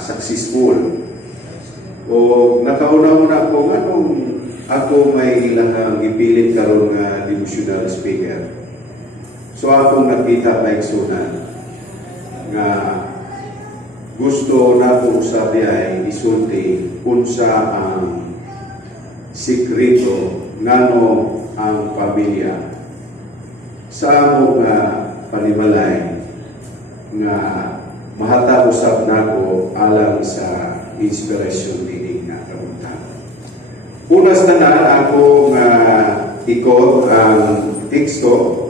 successful. O nakauna-una ko nganong ako may ilahang ipilit karon nga devotional speaker. So akong nakita na iksunan nga gusto na ko usabi ay isulti unsa ang sikreto ngano ang pamilya sa amo nga panimalay nga mahatag usab nako alang sa inspirasyon dining nga kabutang. Unas na ako nga ikot ang teksto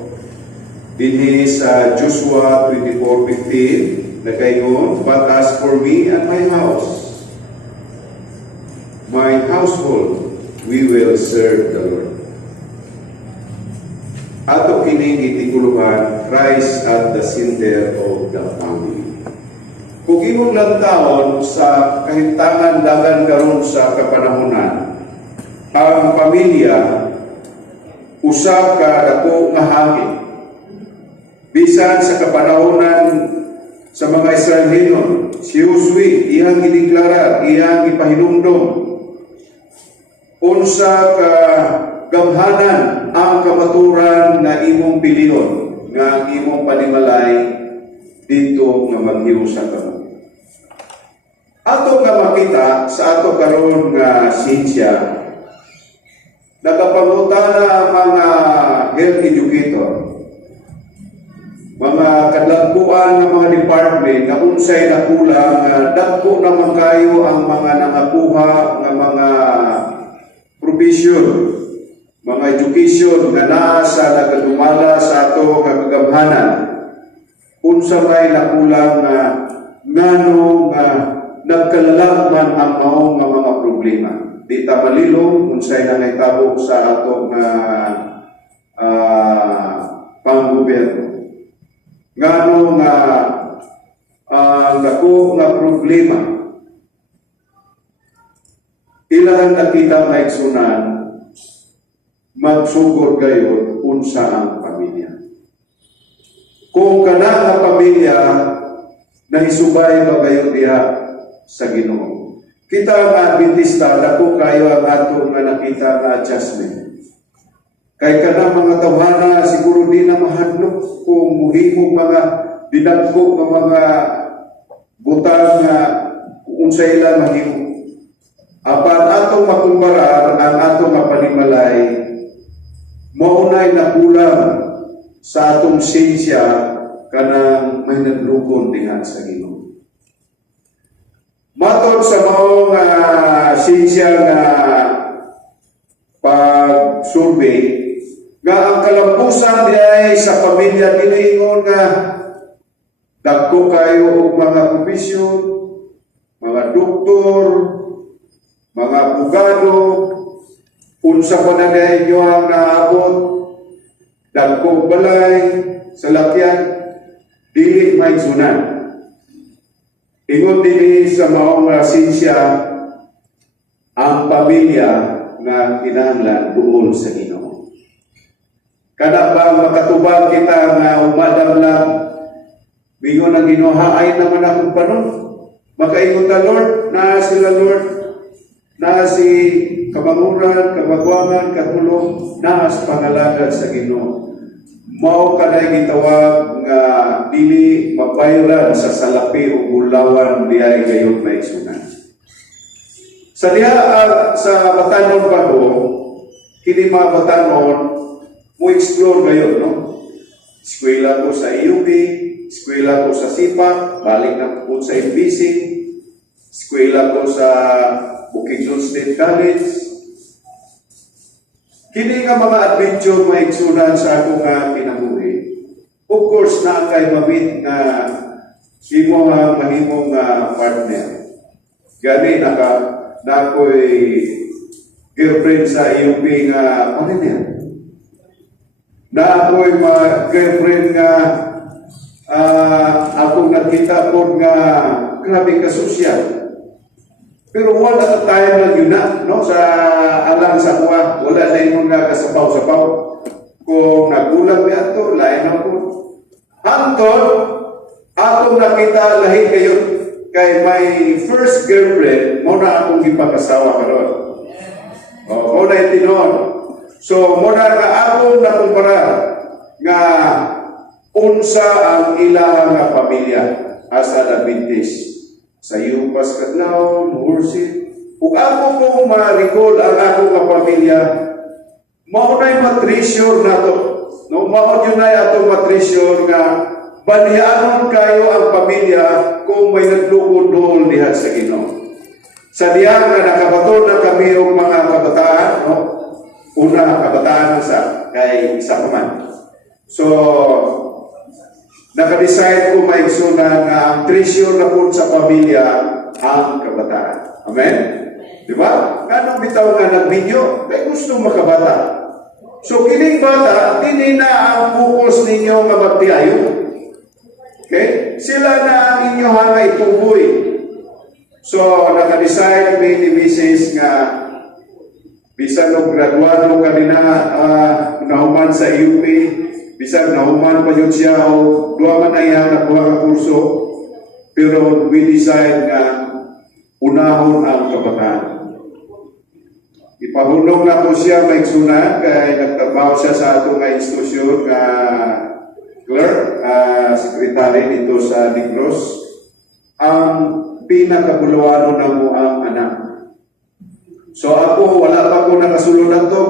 dinhi sa Joshua 24:15 nagaingon, "But as for me and my household, we will serve the Lord." Ato kining itikuluhan, Christ at the center of the family. Kung imong lantaon sa kahintangan dagan karon sa kapanahonan, ang pamilya usa ka dako nga hangin. Bisan sa kapanahonan sa mga Israelinon, si Josue iyang gideklara, iyang ipahinumdom unsa ka gamhanan ang kamaturan na imong pilihon nga imong panimalay dito nga maghiusa ka. Ato nga makita sa ato karon nga sinsya, nagapangutana mga health educator, mga kadagkuan ng mga department na unsay nakulang, dagko naman kayo ang mga nangakuha ng mga provision, mga education nga naa sa nagadumala sa ato nga kagamhanan. Unsa may nakulang nga ngano nga nagkalalakman ang maong nga mga problema. Di ta malilong unsay nangahitabo sa ato nga panggobyerno. Ngano nga dako nga problema ilang nakita nga iksunan magsugod kayo unsa ang pamilya. Kung kana nga pamilya nahisubay ba kayo diha sa Ginoo. Kita nga Adventista, dako kayo ang ato nga nakita nga adjustment. Kay kana mga tawhana siguro di na mahadlok kung muhimong mga dinagko nga mga butang nga unsay ilang mahimo. Apan atong makumparar ang atong mapanimalay, maunay nakulang sa atong sinsya kanang may naglukon diha sa Ginoo. Matod sa maong sinsya nga pag-survey, nga ang kalampusan diay sa pamilya kiniingon nga dagko kayo og mga provision, mga doktor, mga abogado, unsa pa na inyo ang naabot, dagko balay, salakyan, dili may sunan. Ingon din sa maong sinsya ang pamilya nga kinahanglan duol sa Ginoo. Kada bang makatubag kita nga umadam lang, bingon ang Ginoo, ay naman akong panon. Makaingon ta Lord, na sila Lord, na si kamanguran, kabagwangan, katulong, naas pangalagad sa Ginoo. Mao kanay gitawag nga dili mabayran sa salapi o gulawan diay gayon na isunan. Sa diha sa batanon pa ko, kini mga batanon mo explore gayon, no? Eskwela ko sa IUP, eskwela ko sa SIPA, balik na po sa MBC, eskwela ko sa Bukidnon State College. Kini nga mga adventure may igsunan sa akong kinabuhi. Of course, na kay mabit nga imo nga mahimong partner. Gani na ako'y girlfriend sa IUP nga partner. Na ako'y girlfriend nga akong nakita po nga grabe ka sosyal. Pero one at a time lang yun na, no? Sa alang sa kuha, wala na yung mga kasapaw-sapaw. Kung nagulang niya ito, lain na po. Hantod, atong nakita lahi kayo. kay my first girlfriend mo na akong gipag-asawa karon. Mo na itinon. So mo na nga akong nakumpara nga unsa ang ilang nga pamilya as an Adventist. Sa Yupas Kadlaw, worship. Ug ako kung ma-recall ang akong nga pamilya, mao na'y matreasure nato. No, mao yun na atong matreasure nga banyanon kayo ang pamilya kung may naglukod-dol diha sa Ginoo. Sa diha nga nakabaton na kami og mga kabataan, no? Una kabataan sa kay isa pa man. So naka-decide ko maigsunan nga ang treasure na po sa pamilya ang kabataan. Amen? Di ba? Ganong bitaw nga nag-video, kay gusto makabata. So, kining bata, hindi na ang focus ninyo nga magtiayo. Okay? Sila na ang inyo hangay tuboy. So, naka-decide may ni Mrs. nga bisan og graduado kanina nahuman sa UP, bisan nahuman pa yun siya o duwa man na yan nakuha ang kurso, pero we decide nga unahon ang kabataan. Ipahulong na ko siya maigsunan kay nagtrabaho siya sa ato nga institusyon nga clerk, sekretary dito sa Negros. Ang pinakabuluano na mo ang anak. So ako, wala pa ko nakasulod na to,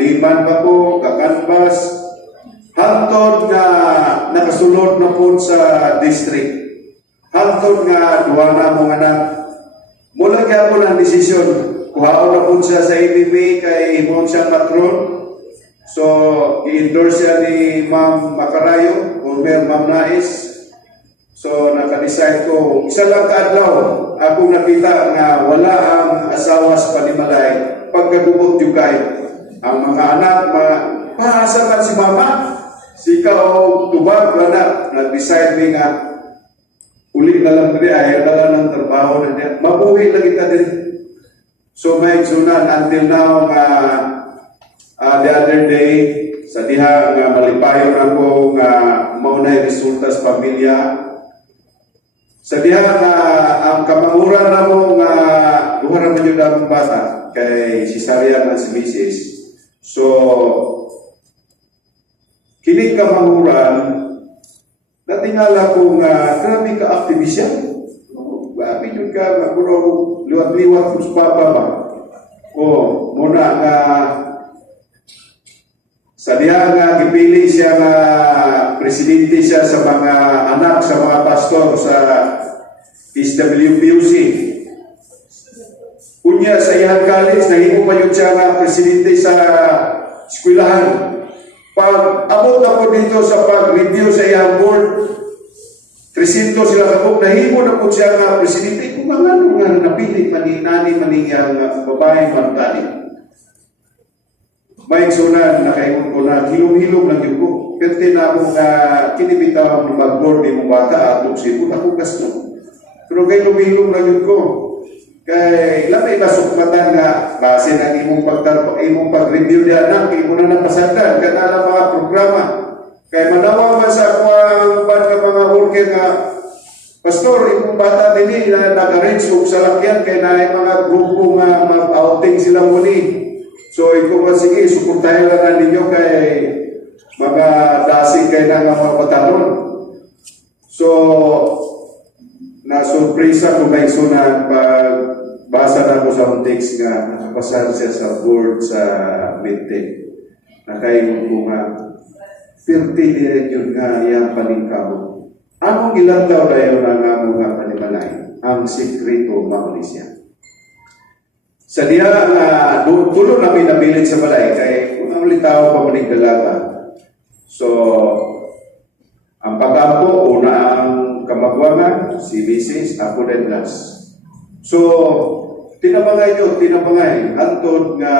liman pa ko, canvas, hantod nga nakasulod na po sa district. Hantod nga duwa na mong anak. Mula kaya po ng desisyon, kuhaon na po siya sa ABP kay imon siyang patron. So, i-endorse siya ni Ma'am Macarayo, former Ma'am Nais. So, naka-decide ko, isa lang kaadlaw, akong nakita nga wala ang asawa sa Panimalay, pagkagubot yung kahit ang mga anak, paasa man si Mama, sika o tubag, wala, nag-decide mi nga, uli na lang rin, ayaw na lang ng trabaho na niya, mabuhi na kita din. So, may sunan until now, the other day, sa diha nga malipayon ako nga maunay resulta sa pamilya. Sa diha nga ang kamanguran na mo nga duha ra man yun ang bata kay cesarean man si Mrs. So kini kamanguran natingala ko nga grabe ka activist siya. Grabe yun ka nga puro liwat-liwat sa papa ba. Muna nga sa diha nga gipili siya nga presidente siya sa mga anak sa mga pastor sa SWPUC. Unya sa iyang college nahimo pa yun siya nga presidente sa eskwelahan. Pag abot ako dito sa pag-review sa iyang board, 300 sila kabuk, nahimo na po siya nga presidente. Kung mga ano nga napili maninani maniyang babaeng mantani. May sunan na kayo ko na hilom-hilom lang yun ko. Pwede na ako nga kinibitaw ang mag-board ni mong bata at sipon ako gasto. Pero kayo hilom lang yun ko. Kaya ilan ay kasukmatan nga base ng imong pag-review ni anak, imo na napasadan, kanala mga programa. Kaya manawa man sa ako ang bad ka mga worker nga, Pastor, imong bata din na nag-arrange og salakyan kaya na mga grupo nga mag-outing sila muli. So, ito ba sige, suportahin lang na ninyo kay mga dasig kayo ng mga patalon. So, na-surpresa ko may sunan pag basa na ko sa text nga nakapasal siya sa board sa Mente. Nakaingon ko nga, 50 direct yun nga iyang paningkabo. Anong ilang daw na yun ang mga panimalay? Ang sikreto maulis niya. Sa diya nga tulong namin nabilin sa balay kay unang litaw pamaling dalaga. So ang pag-ampo una ang kamagwangan si Mrs. ako din last. So tinabangay antod nga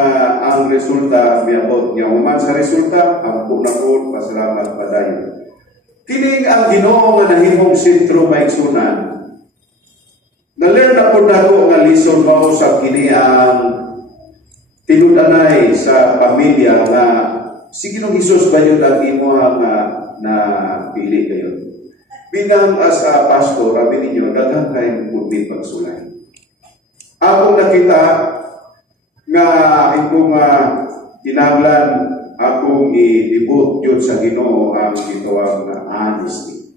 ang resulta miabot niya human sa resulta ang punakon pasalamat padayon. Kining ang Ginoo nga nahimong sentro maigsunan. Na-learn na po na ko nga lesson mao sa kini ang tinudanay sa pamilya na si Ginoong Hesus ba yun ang imo nga na pili kayo. bilang as a pastor, sabi ninyo, daghang kayong pundi pagsulay. Akong nakita nga akong kinahanglan akong i-debut yun sa Ginoo ang gitawag na honesty.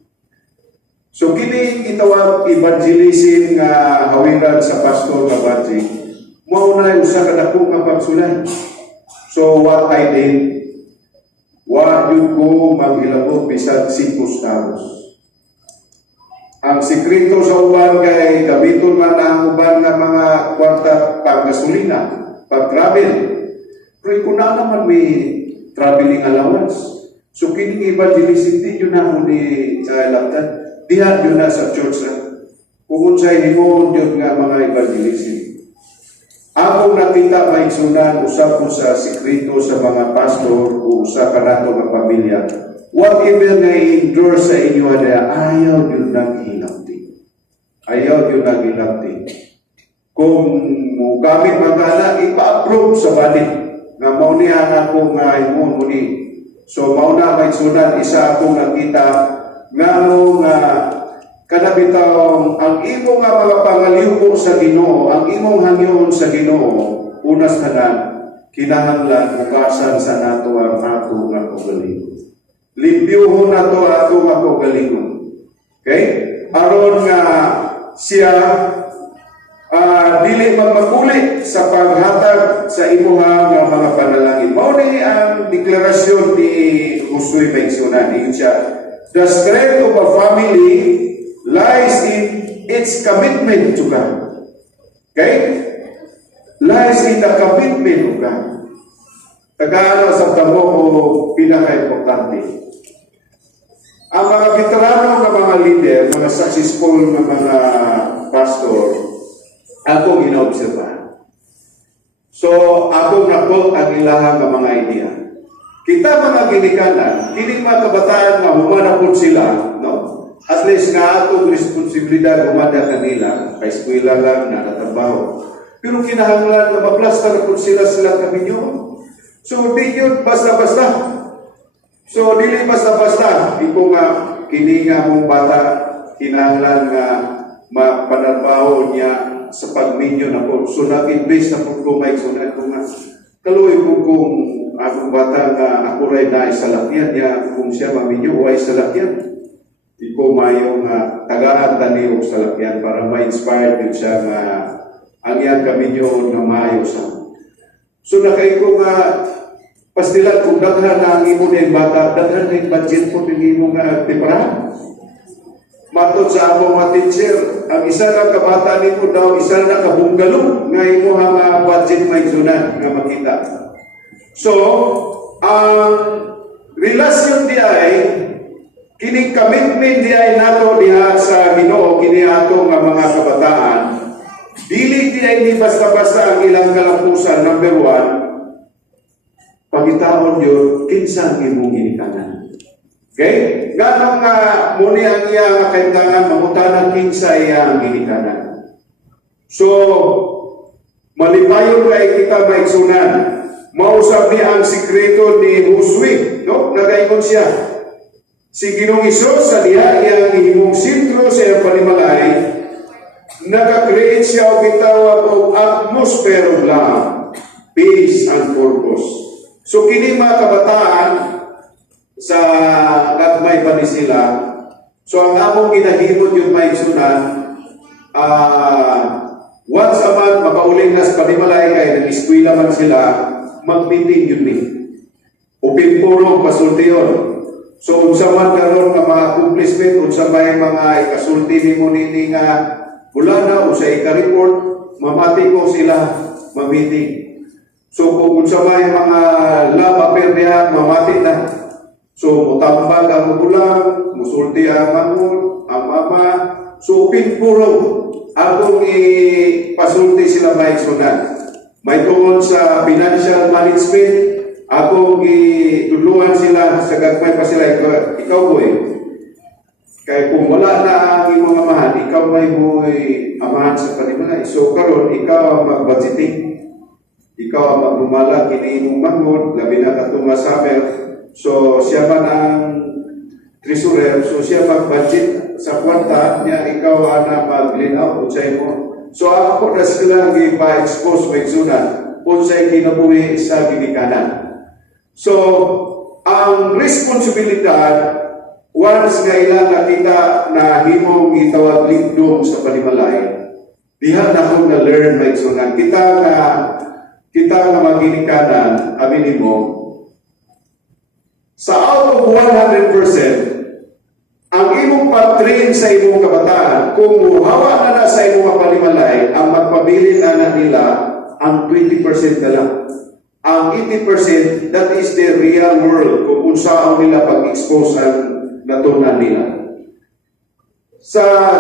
So kini gitawag evangelism nga hawiran sa pastor nga budget, mao na usa ka dako nga pagsulay. So what I did, wa yun ko maghilabot bisag 5 centavos. Ang sikreto sa uban kay gamiton man ang uban nga mga kwarta pang gasolina, pag travel. Pero kung na naman may traveling allowance. So kining evangelism di yun na mo ni laptan. Diha yun na sa church na. Kung unsay himo yun nga mga evangelism. Ako nakita maigsunan usap ko sa sikreto sa mga pastor o sa kanato nga pamilya. Whatever nga i-endure sa inyo na ayaw yun naghilapti. Ayaw yun naghilapti. Kung gamit magana, ipa-approve sa balik. Nga maunihan ako nga imon muni. So mauna may sunan isa akong nakita nga kanabitaw ang imo nga mga pangaliw sa Ginoo, ang imong hangyon sa Ginoo, unas tanan kinahanglan bukasan sa nato ang ato nga kaugalingon. Limpyuhon nato ato nga kaugalingon. Okay? Aron nga siya dili magmakulit sa paghatag sa imuha nga mga panalangin. Mao ni ang deklarasyon ni Josué Maigsunan. Ingon siya, the strength of a family lies in its commitment to God. Okay? Lies in the commitment of God. Tagaano sa tamo o pinaka-importante. Ang mga veterano ng mga leader, mga successful na mga pastor, akong ina-obserbahan. So, akong nakot ang ilahang ng mga idea. Kita mga ginikanan, kining mga kabataan nga humanapon sila, no? At least nga atong responsibilidad humanda kanila, kay eskwela lang, nakatrabaho. Pero kinahanglan na maplastar po sila kaminyo. So, di yun basta-basta. So, dili basta-basta. Iko nga, kini nga mong bata, kinahanglan nga mapanarbaho niya sa pagminyo na po. So, nag-invest na po ko may sunod ko nga. Kaluoy po kung akong bata nga ako rin na isalakyan niya, kung siya maminyo o ay salakyan. Di ko mayong tagaan tani o salakyan para ma-inspire din siya nga ang iyang kaminyo na mayo sa. So, nakay ko nga pastilan kung daghan na ang imo na yung bata, daghan na yung budget po ng imo nga tiparahan. Matod sa akong mga teacher, ang isa na kabata nito daw, isa na kabunggalo nga imo nga budget may sunan nga makita. So, ang relasyon di ay kining commitment di ay nato diha sa Ginoo kini ato nga mga kabataan. Dili di ay ni basta-basta ang ilang kalampusan. Number 1, pagitaon yun kinsa imong ginikanan. Okay? Ganong muni ang iya nga kaintangan, mamutanan kinsa iya ang ginikanan. So, malipayon ay kita maigsunan. Mausap niya ang sikreto ni Josué. No? Nagaingon siya. Si Ginoong Hesus sa diha iyang himong sentro sa iyang panimalay, nag-create siya o bitawag o atmosphere of love, peace, and purpose. So, kini mga kabataan, sa katmay pa ni sila. So, ang among ginahimod yung may sunan, once a month, makauling na sa panimalay kay nag-eskwila man sila, mag-meeting yun ni. Upin purong pasulti yun. So, unsa man karon nga mga accomplishment, unsa may mga ikasulti ni mo nini nga wala na, o sa ika-report, mamati ko sila, ma-meeting. So, kung unsa may mga love affair niya, mamati na. So, mutambag ang ulang, musulti ang mangon, ang mama. So, pinpurong, akong ipasulti sila may sunan. May tungkol sa financial management, akong ituluan sila, sa gagmay pa sila, ikaw boy. Kaya kung wala na ang imong amahan, ikaw may boy amahan sa panimalay. So, karon ikaw ang mag-budgeting. Ikaw ang magmumala, kini imong mangon, labi na katong summer. So, siya man ang treasurer, so siya mag-budget. sa kwarta niya ikaw ana mag-linaw unsay mo. So ako na sila gipa-expose may sunan unsay kinabuhi sa ginikanan. So ang responsibilidad once nga ilang nakita na himong gitawag lingdom sa panimalay, diha na akong na-learn may sunan. Kita nga maginikanan, aminin mo, sa out of 100%, ang imong pag-train sa imong kabataan, kung hawa na sa imong panimalay, ang magpabilin na nila, ang 20% na lang. Ang 80%, that is the real world, kung saan nila pag-expose ang natunan nila.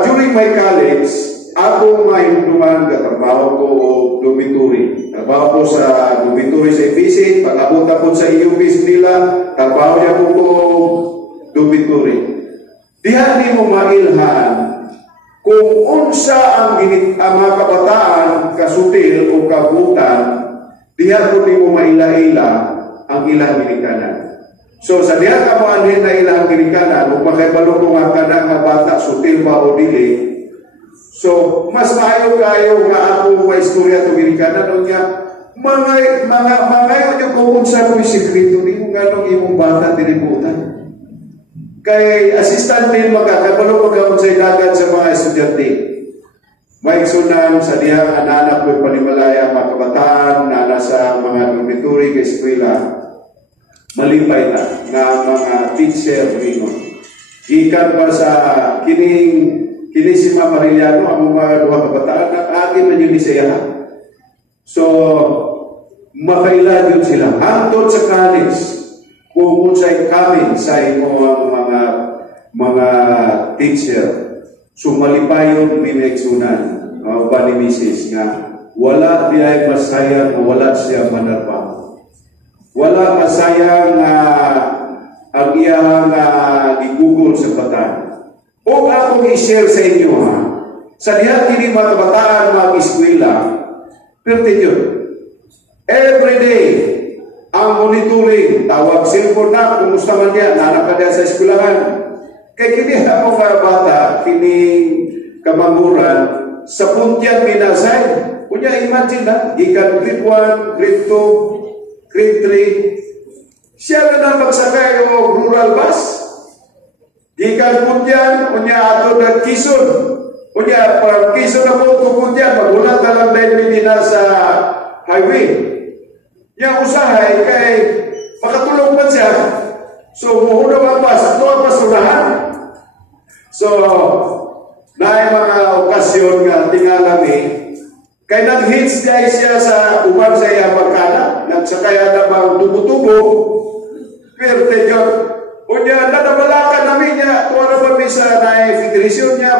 During my college, ako mahimduman katrabaho ko o dormitory. Trabaho ko sa dormitory sa EPC, pag-abot po sa EUPs nila, trabaho niya po dormitory. Diha ni mo mailhan kung unsa ang mga kabataan kasutil o kabutan, diha ko ni mo maila-ila ang ilang ginikanan. So sa diha ka mo anhin na ilang ginikanan, kung makibalo ko nga ka nga bata, sutil ba o dili, so mas maayo kayo nga ako may istorya ito ginikanan o niya, mga kung unsa mo yung sikreto ni mo nga nung imong bata dilibutan. Kay assistant din magkakabalo magkakon sa idagan sa mga estudyante. May sunan sa diyang anak ko panimalaya mga kabataan na nasa mga dormitory kay eskwela. Malipay na nga mga teacher ninyo. Ikan pa sa kini si Mama Mariliano ang mga duha kabataan na agi man yun isaya. So makaila yun sila. Hangtod sa college, kung unsay kami sa imong mga teacher, sumalipayon bineksunan ba ni Mrs. nga wala di ay masayang wala siya manarpa. Wala masayang ang iyang gigugol sa batan. O akong i-share sa inyo sa diha kini mga kabataan mag-eskwela, pertinyo, every day ang monitoring, tawag cellphone na, kumusta man niya, nanak ka sa eskwelahan. Kaya kini ako mga bata, kini kamanguran, sa puntian minasay. Kunya imagine na, ikan grade 1, grade 2, grade 3, siya na magsakay o rural bus. Ikan puntian, kunya ato na Quezon. Kunya, parang Quezon na po ito puntian, magulat na lang dahil na sa highway. Yang usahay kay makatulong pa siya. So muhuna ang bus, ito ang basurahan. So naay mga okasyon nga tingalami kay nag-hits guys siya sa uban sa iya pagkana, nagsakaya na bang tubo-tubo. Pero teyon, unya nadabalakan namin niya, tuwara ba sa naay federasyon niya,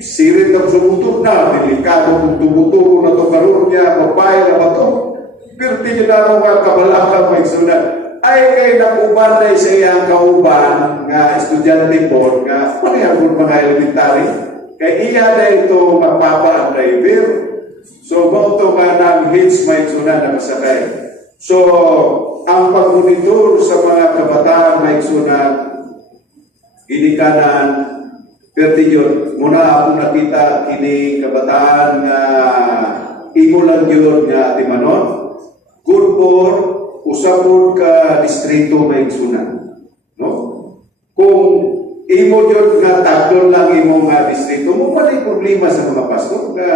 sirit ang sumutok na, delikado kung tubo-tubo na to karoon niya, mabay na ba to? Pero tingin na mga kabalakang may sunat. Ay kay nakuban na sa iyang kauban nga estudyante po nga parehang mga elementary. Kay iya na ito magpapa ang driver. So mauto nga ng hits may sunat na masakay. So ang pag-monitor sa mga kabataan may sunat, ginikanan, pertinyon, muna akong nakita kini kabataan nga imo lang yun nga timanon. Good for usapon ka distrito may sunan. No? Kung imo yun nga tatlon lang imo nga distrito, mo malay problema sa mga pastor ka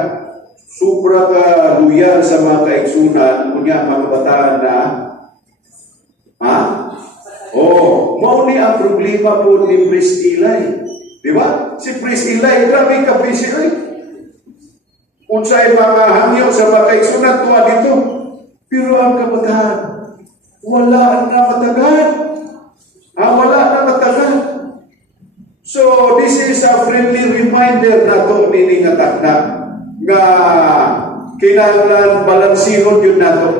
supra ka loyal sa mga kaigsunan, kunya mga kabataan na mao ni ang problema po ni Priest Eli. Di ba? Si Priest Eli, grabe ka busy oy. Unsay mga hangyo sa mga kaigsunan tuwa dito. Pero ang kabataan, wala na matagal. Wala na matagal. So, this is a friendly reminder na itong niningatak na nga kinahanglan balansihon yun na ito.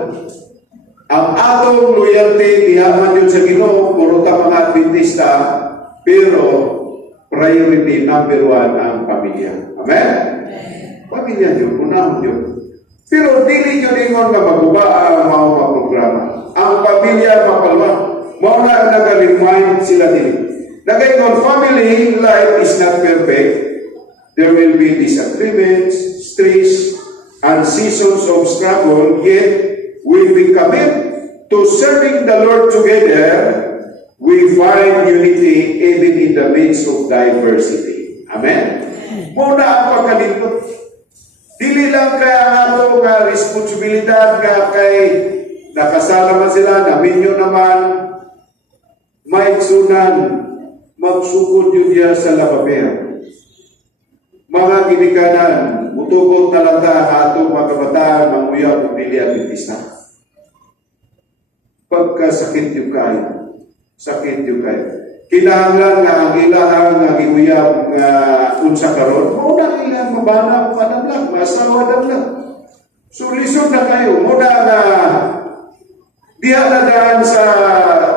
Ang atong loyalty, dihaman yun sa Ginoo, puro ka mga Adventista, pero priority number 1 ang pamilya. Amen? Pamilya yun, unahon yun. Pero dili yun ingon nga maguba ang mga programa. Ang pamilya mapalwa. Mao na nag-remind sila din. Nagayon, family life is not perfect. There will be disagreements, stress, and seasons of struggle, yet when we commit to serving the Lord together, we find unity even in the midst of diversity. Amen? Muna ang pagkalito. Dili lang kaya ang atong responsibilidad nga kay nakasala man sila, naminyo naman, maigsunan, magsugod yun diya sa lababer. Mga ginikanan, mutugot talata atong mga kabataan, manguya kung dili abitista. Pagkasakit yung kayo, sakit yung kayo. Kinahanglan nga ang ilahang giguyab nga unsa karon, muna ilang mabana panamlang, masawa damlang. So lisod na kayo, muna nga diha na daan sa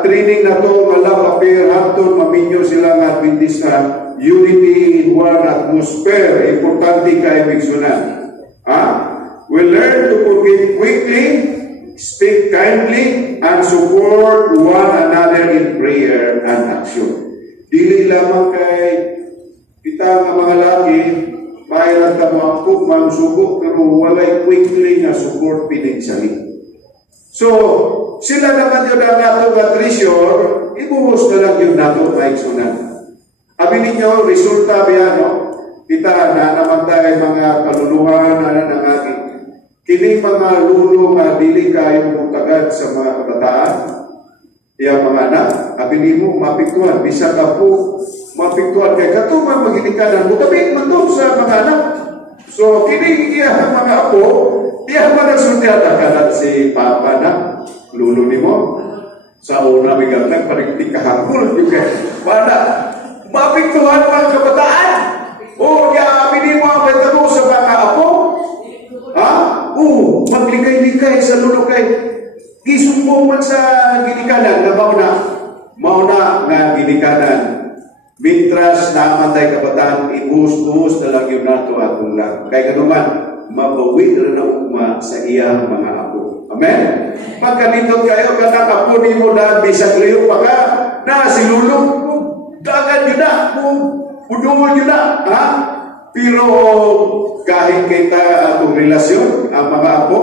training na to, nga love affair, hapton maminyo sila nga Adventista, unity in one atmosphere, importante kayo migsunan. We learn to forgive quickly, speak kindly, and support one another in prayer and action. Dili lamang kay kita nga mga laki, mayroon ta mga kukmang sugo, pero walay quickly nga support financially. So, sila naman yun ang nato nga treasure, ibuhos na lang yun nato maigsunan. Abi ninyo, resulta biya, no? Kita na naman tayo mga kaluluhan, ng aking kini mga lulo nga dili kayo mutagad sa mga kabataan, iya mga anak, abili mo, mapiktuhan, bisa ka po, mapiktuhan, kaya katuman maginikanan, mutabit man to sa mga anak. So, kini iya mga apo, iya man nagsunyata ka si Papa na, lulo ni mo, sa una bigat na, parigti kahangul, juga, wala, mapiktuhan mga kabataan, o, iya abili mo ang betamo sa mga apo, maglikay-likay sa lulo kay isumbong man sa ginikanan na mauna nga ginikanan. Mintras naamantay kabataan, ibuhos-buhos na lang yun nato atong lang. Kaya kanuman, mabawi na na ugma sa iyang mga apo. Amen? Pagkanitot kayo, kanang apo ni mo na bisag layo pa ka, na si lulo, dagan yun na, udungol yun na, Pero kahit kita atong relasyon, ang mga apo,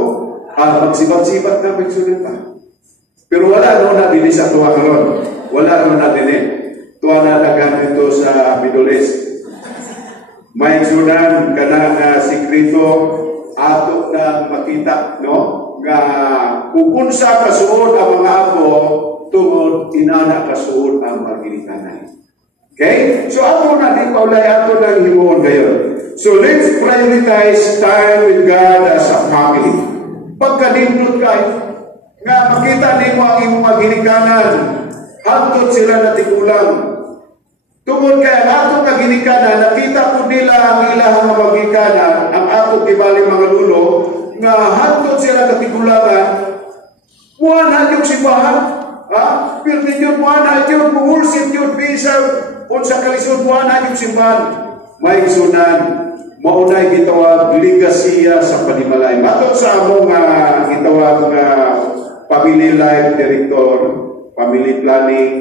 magsibat-sibat na magsunod pa. Pero wala no na din sa tuwa karon. Wala no na din tuwa na dagan ito sa Middle East. May sunan ka na sikreto ato na makita, no? Nga kukunsa kasuod ang mga apo, tungod inana kasuod ang magginikanan. Okay? So ako na din paulay ato nang himuon kayo. So let's prioritize time with God as a family. Pagkanindot kayo, nga makita ni mo ang imong maginikanan, hantod sila na tigulang. Tungod kaya ang ato nga ginikanan, nakita ko nila ang ilang magikanan, ang ato kibali mga lulo, nga hantod sila na tigulangan, muhan hadyong simbahan, pero ninyo muhan hadyong muhulsin yun, bisag, kung sa kalisod mo na yung simbahan, may sunan, maunay gitawag ligasiya sa panimalay. Matod sa among gitawag family life director, family planning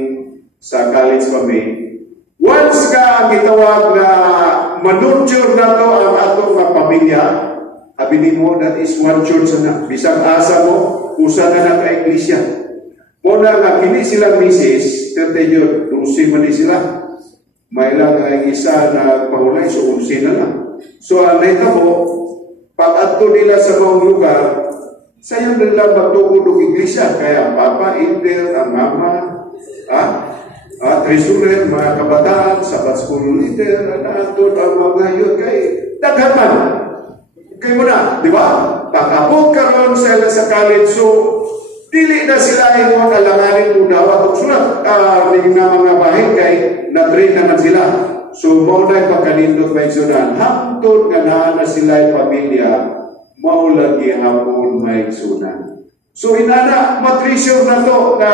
sa college kami. Once ka ang gitawag na manurture na to ang atong pamilya, abinin mo, that is one church na. Bisang asa mo, usa na ng iglesia. Muna nga, kini sila misis, pero tayo, dusi man sila. May lang ang isa na pahulay, so unsi na lang. So, ang naitabo, pag-ato nila sa mga lugar, sayo nila magtukod ng iglesia. Kaya ang papa, elder, ang mama, treasurer, mga kabataan, sabat school leader, naatod ang mga yun, kay daghaman. Kaya mo na, di ba? Pag-abot ka ron sa college, so, dili na sila ingon alanganin mo daw at sulat na mga bahay kay na-train naman sila. So, maulay pagkanindot may sunan. Hangtod nga na sila yung pamilya, maulagi hapon may sunan. So, inana, matrisyon na to na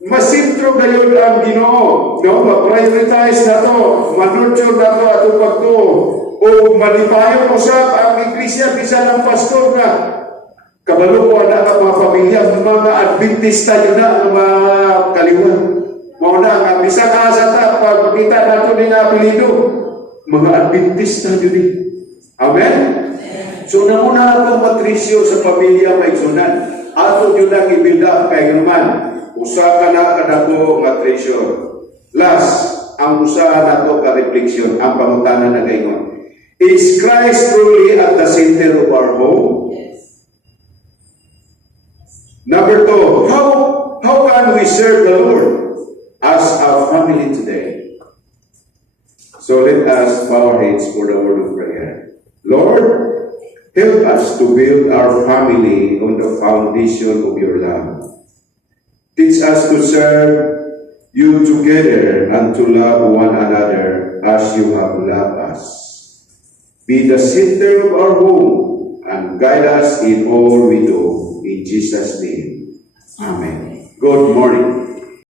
masintro gayon ang Ginoo. No? Ma-prioritize na to, manurture na to at upag to. O malipayo mo sa ang iglesia, bisa ng pastor na kabalo ko na ang mga pamilya, mga Adventista yun na, ang mga kaliwan. Mauna nga, bisa ka sa ta, pagkita nato ni nga apelido, mga Adventista yun eh. Amen? So, namuna atong matrisyo sa pamilya maigsunan. Ato yun ang i-build up kay naman. Usa ka na kadako nga treasure. Last, ang usa na to ka reflection, ang pangutana na gayon. Is Christ truly at the center of our home? Yes. Number 2, how can we serve the Lord as a family today? So let us bow our heads for the word of prayer. Lord, help us to build our family on the foundation of your love. Teach us to serve you together and to love one another as you have loved us. Be the center of our home and guide us in all we do. In Jesus' name. Amen. Good morning.